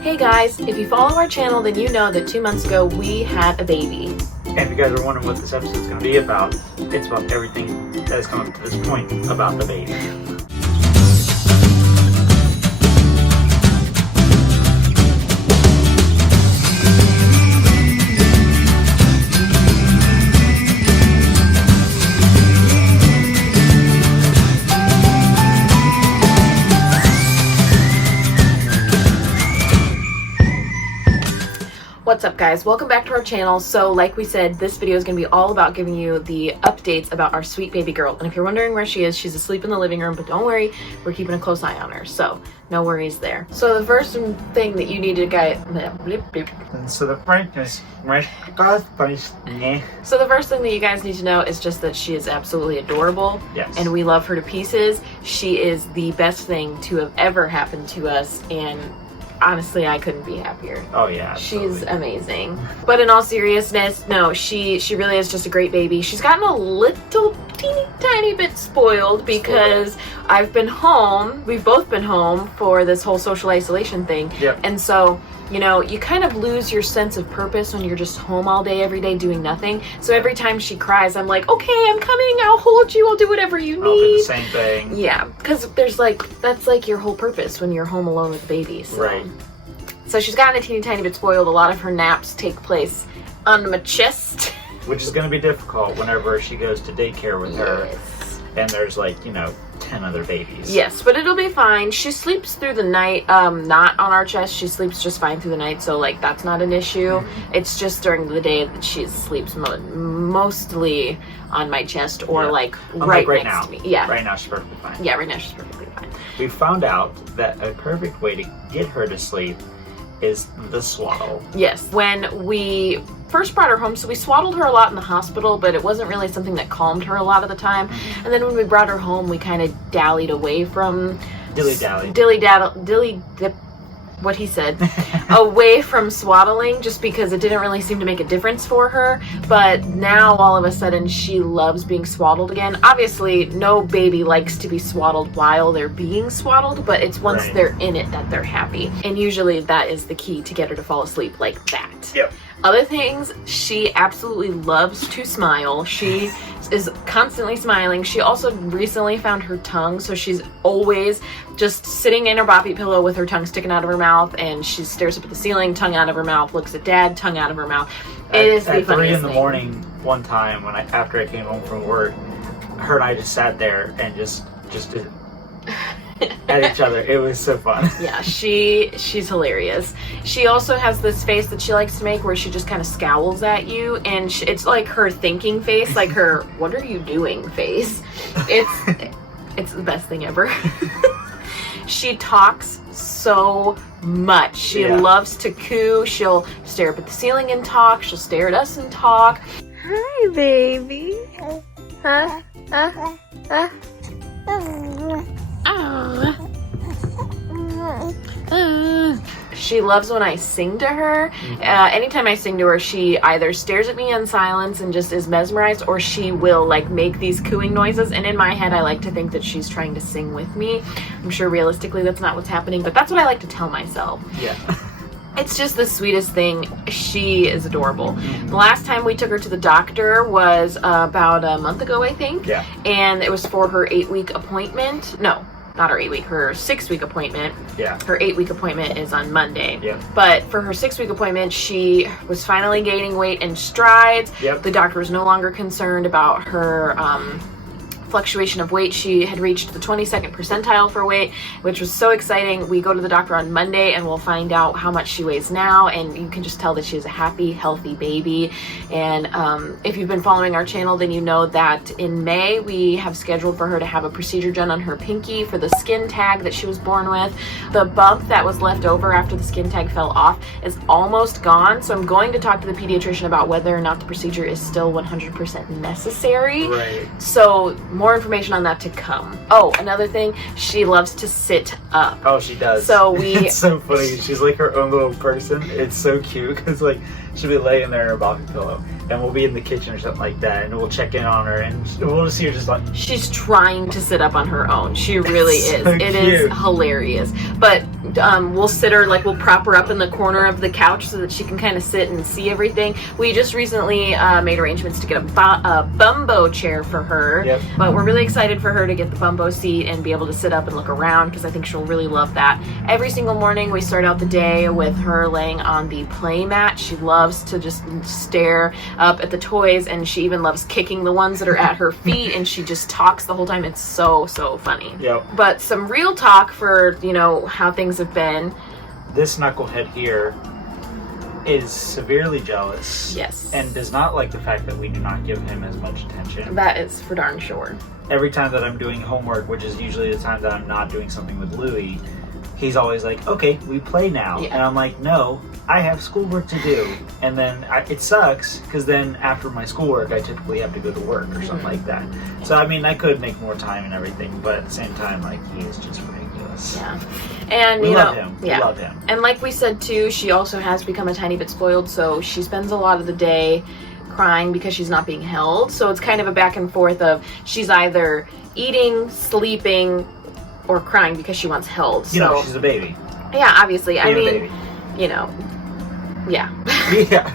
Hey guys, if you follow our channel, then you know that 2 months ago we had a baby. And if you guys are wondering what this episode is going to be about, it's about everything that has come up to this point about the baby. What's up guys, welcome back to our channel. So like we said, this video is going to be all about giving you the updates about our sweet baby girl. And if you're wondering where she is, she's asleep in the living room, but don't worry, we're keeping a close eye on her, so no worries there. So the first thing that you need to get So the first thing that you guys need to know is just that she is absolutely adorable. Yes. And we love her to pieces. She is the best thing to have ever happened to us, and honestly, I couldn't be happier. Oh yeah, absolutely. She's amazing. But in all seriousness, no, she really is just a great baby. She's gotten a little teeny tiny bit spoiled because I've been home, we've both been home for this whole social isolation thing. Yep. And so, you know, you kind of lose your sense of purpose when you're just home all day, every day doing nothing. So every time she cries, I'm like, okay, I'm coming, I'll hold you, I'll do whatever you need. I'll do the same thing. Yeah, because there's that's like your whole purpose when you're home alone with babies. So. Right. So she's gotten a teeny tiny bit spoiled. A lot of her naps take place on my chest. Which is going to be difficult whenever she goes to daycare with her. Yes. And there's 10 other babies. Yes, but it'll be fine. She sleeps through the night, not on our chest. She sleeps just fine through the night, so that's not an issue. Mm-hmm. It's just during the day that she sleeps mostly on my chest or right next now. to me. Yeah. Right now she's perfectly fine. Yeah, right now she's perfectly fine. We found out that a perfect way to get her to sleep is the swaddle. Yes. When we first brought her home, so we swaddled her a lot in the hospital, but it wasn't really something that calmed her a lot of the time. Mm-hmm. And then when we brought her home, we kind of dallied away from what he said, away from swaddling, just because it didn't really seem to make a difference for her. But now all of a sudden she loves being swaddled again. Obviously no baby likes to be swaddled while they're being swaddled, but it's once they're in it that they're happy. And usually that is the key to get her to fall asleep like that. Yep. Other things, she absolutely loves to smile. She is constantly smiling. She also recently found her tongue, so she's always just sitting in her boppy pillow with her tongue sticking out of her mouth, and she stares up at the ceiling, tongue out of her mouth, looks at dad, tongue out of her mouth. It is the funniest thing. At 3 in the morning one time, after I came home from work, her and I just sat there and just did at each other. It was so fun. Yeah, she's hilarious. She also has this face that she likes to make where she just kind of scowls at you, and it's like her thinking face, like her what are you doing face. It's the best thing ever. She talks so much. She loves to coo. She'll stare up at the ceiling and talk. She'll stare at us and talk. Hi baby. She loves when I sing to her. Anytime I sing to her, she either stares at me in silence and just is mesmerized, or she will make these cooing noises, and in my head I like to think that she's trying to sing with me. I'm sure realistically that's not what's happening, but that's what I like to tell myself. Yeah. It's just the sweetest thing. She is adorable. The last time we took her to the doctor was about a month ago, I think. Yeah. And it was for her 8-week appointment. No, not her 8-week, her 6-week appointment. Yeah. Her 8-week appointment is on Monday. Yeah. But for her 6-week appointment, she was finally gaining weight in strides. Yep. The doctor was no longer concerned about her fluctuation of weight. She had reached the 22nd percentile for weight, which was so exciting. We go to the doctor on Monday and we'll find out how much she weighs now, and you can just tell that she is a happy, healthy baby. And if you've been following our channel, then you know that in May we have scheduled for her to have a procedure done on her pinky for the skin tag that she was born with. The bump that was left over after the skin tag fell off is almost gone, so I'm going to talk to the pediatrician about whether or not the procedure is still 100% necessary. Right. So more information on that to come. Oh, another thing, she loves to sit up. Oh, she does. So it's so funny. She's like her own little person. It's so cute because like she'll be laying there in her balcony pillow, and we'll be in the kitchen or something like that, and we'll check in on her, and we'll just see her just like she's trying to sit up on her own. She really is. So It cute. is hilarious. But we'll sit her, like we'll prop her up in the corner of the couch so that she can kind of sit and see everything. We just recently made arrangements to get a bumbo chair for her. Yep. But we're really excited for her to get the bumbo seat and be able to sit up and look around, because I think she'll really love that. Every single morning we start out the day with her laying on the play mat. She loves to just stare up at the toys, and she even loves kicking the ones that are at her feet, and she just talks the whole time. It's so funny. Yep. But some real talk for, you know, how things have been. This knucklehead here is severely jealous. Yes. And does not like the fact that we do not give him as much attention. That is for darn sure. Every time that I'm doing homework, which is usually the time that I'm not doing something with Louie, he's always like, okay, we play now. Yeah. And I'm like, no, I have schoolwork to do. And then it sucks, because then after my schoolwork, I typically have to go to work or something like that. So, I mean, I could make more time and everything, but at the same time, like, he is just ridiculous. Yeah. And, We you love know, him. yeah. We love him. And like we said too, she also has become a tiny bit spoiled, so she spends a lot of the day crying because she's not being held. So it's kind of a back and forth of she's either eating, sleeping, or crying because she wants held. You know, she's a baby. Yeah, obviously. I Being a mean, baby. you know, yeah. Yeah.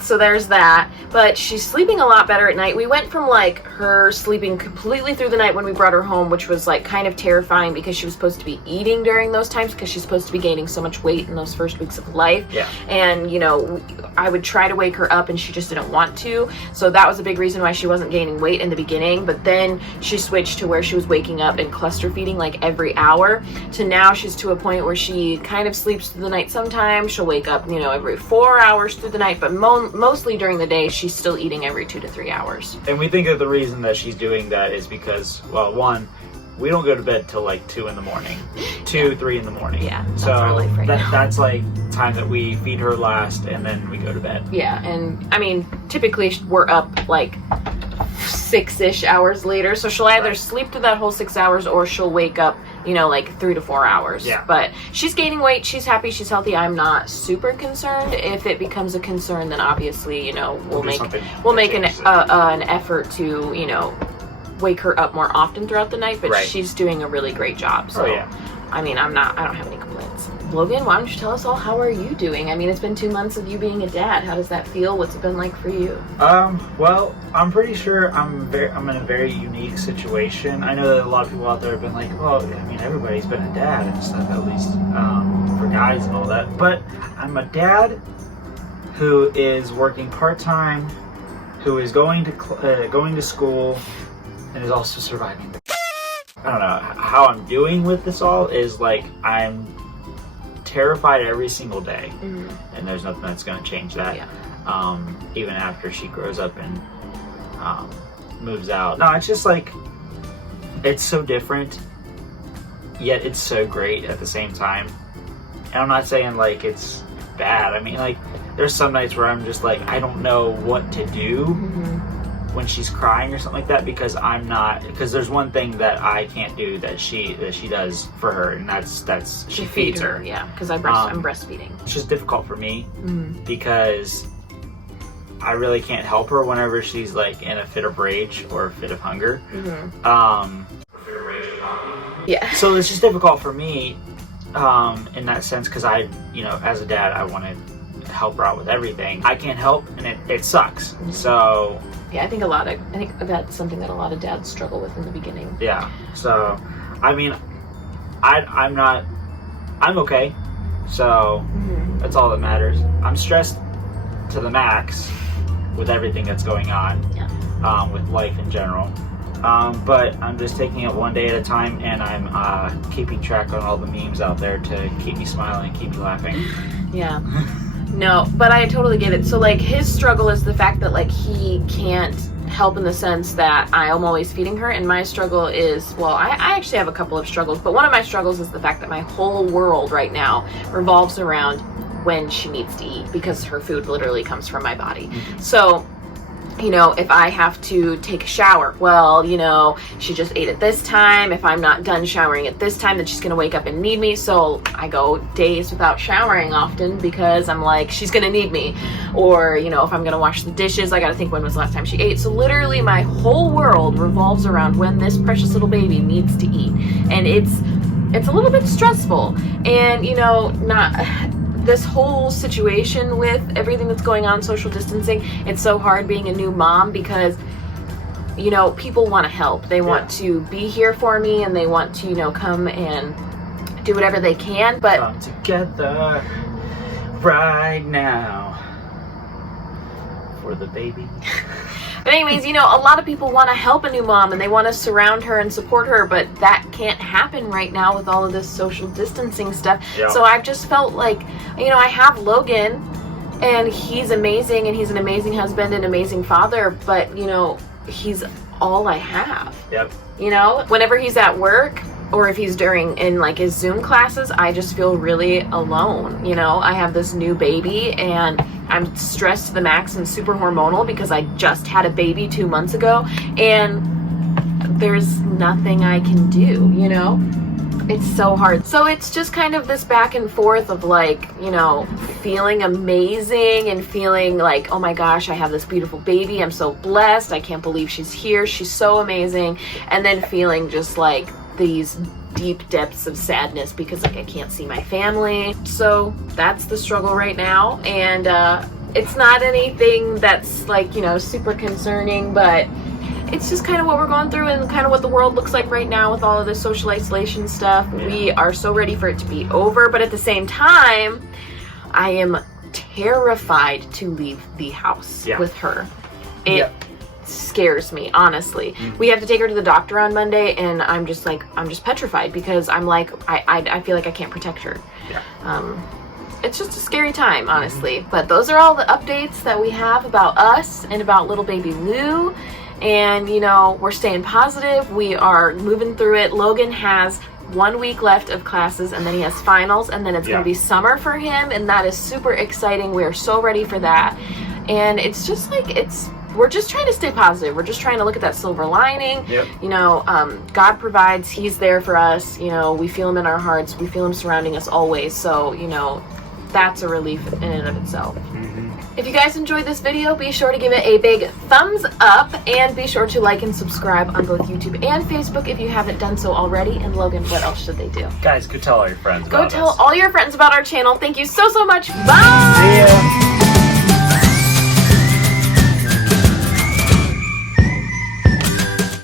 So there's that. But she's sleeping a lot better at night. We went from like her sleeping completely through the night when we brought her home, which was like kind of terrifying because she was supposed to be eating during those times because she's supposed to be gaining so much weight in those first weeks of life. Yeah. And, you know, I would try to wake her up and she just didn't want to. So that was a big reason why she wasn't gaining weight in the beginning. But then she switched to where she was waking up and cluster feeding like every hour, to now she's to a point where she kind of sleeps through the night sometimes. She'll wake up, you know, every 4 hours through the night, but mostly during the day she's still eating every 2 to 3 hours. And we think that the reason that she's doing that is because, well, one, we don't go to bed till like 2 in the morning, 3 in the morning. Yeah, that's so our life right now. that's like time that we feed her last, and then we go to bed. Yeah, and I mean, typically we're up like 6-ish hours later, so she'll either sleep through that whole 6 hours or she'll wake up, you know, like 3 to 4 hours. Yeah. But she's gaining weight, she's happy, she's healthy. I'm not super concerned. If it becomes a concern, then obviously, you know, we'll make an effort to, you know, wake her up more often throughout the night, but Right. she's doing a really great job. So, Oh, yeah. I mean, I don't have any complaints. Logan, why don't you tell us all, how are you doing? I mean, it's been 2 months of you being a dad. How does that feel? What's it been like for you? Well, I'm pretty sure I'm in a very unique situation. I know that a lot of people out there have been like, well, I mean, everybody's been a dad and stuff, at least for guys and all that. But I'm a dad who is working part-time, who is going to school, and is also surviving. I don't know how I'm doing with this all. Is like I'm terrified every single day, and there's nothing that's going to change that. Yeah. Even after she grows up and moves out. No, it's just like it's so different, yet it's so great at the same time. And I'm not saying like it's bad. I mean, like there's some nights where I'm just like I don't know what to do when she's crying or something like that, because there's one thing that I can't do that she does for her, and that's she feeds her. Yeah, because I'm breastfeeding. It's just difficult for me because I really can't help her whenever she's like in a fit of rage or a fit of hunger. Yeah. So it's just difficult for me in that sense, because I, you know, as a dad, I want to help her out with everything. I can't help, and it sucks. So yeah, I think that's something that a lot of dads struggle with in the beginning. yeah. So I mean, I'm okay. So that's all that matters. I'm stressed to the max with everything that's going on, with life in general. But I'm just taking it one day at a time, and I'm keeping track on all the memes out there to keep me smiling and keep me laughing. Yeah. No, but I totally get it. So like his struggle is the fact that like he can't help in the sense that I am always feeding her, and my struggle is, well, I actually have a couple of struggles, but one of my struggles is the fact that my whole world right now revolves around when she needs to eat, because her food literally comes from my body. So you know, if I have to take a shower, well, you know, she just ate at this time. If I'm not done showering at this time, then she's gonna wake up and need me. So I go days without showering often because I'm like, she's gonna need me. Or, you know, if I'm gonna wash the dishes, I gotta think when was the last time she ate. So literally my whole world revolves around when this precious little baby needs to eat. And it's a little bit stressful. And, you know, this whole situation with everything that's going on, social distancing, it's so hard being a new mom because, you know, people want to help. They want to be here for me, and they want to, you know, come and do whatever they can. But come together right now for the baby. But anyways, you know, a lot of people want to help a new mom and they want to surround her and support her, but that can't happen right now with all of this social distancing stuff. Yeah. So I've just felt like, you know, I have Logan and he's amazing and he's an amazing husband and amazing father, but, you know, he's all I have. Yep. You know, whenever he's at work or if he's in like his Zoom classes, I just feel really alone. You know, I have this new baby and I'm stressed to the max and super hormonal because I just had a baby 2 months ago and there's nothing I can do, you know? It's so hard. So it's just kind of this back and forth of like, you know, feeling amazing and feeling like, oh my gosh, I have this beautiful baby. I'm so blessed. I can't believe she's here. She's so amazing. And then feeling just like these deep depths of sadness because like I can't see my family. So that's the struggle right now. And it's not anything that's like, you know, super concerning, but it's just kind of what we're going through and kind of what the world looks like right now with all of this social isolation stuff. We are so ready for it to be over, but at the same time, I am terrified to leave the house with her. It scares me, honestly. We have to take her to the doctor on Monday, and I'm just petrified because I'm like, I feel like I can't protect her. It's just a scary time, honestly. But those are all the updates that we have about us and about little baby Lou. And, you know, we're staying positive. We are moving through it. Logan has 1 week left of classes, and then he has finals, and then it's going to be summer for him, and that is super exciting. We are so ready for that. And it's just like, we're just trying to stay positive. We're just trying to look at that silver lining. You know, God provides. He's there for us. You know, we feel him in our hearts. We feel him surrounding us always. So, you know, that's a relief in and of itself. If you guys enjoyed this video, be sure to give it a big thumbs up and be sure to like and subscribe on both YouTube and Facebook if you haven't done so already. And Logan, what else should they do? Guys, go tell all your friends about us. Go tell all your friends about our channel. Thank you so much. Bye! See ya!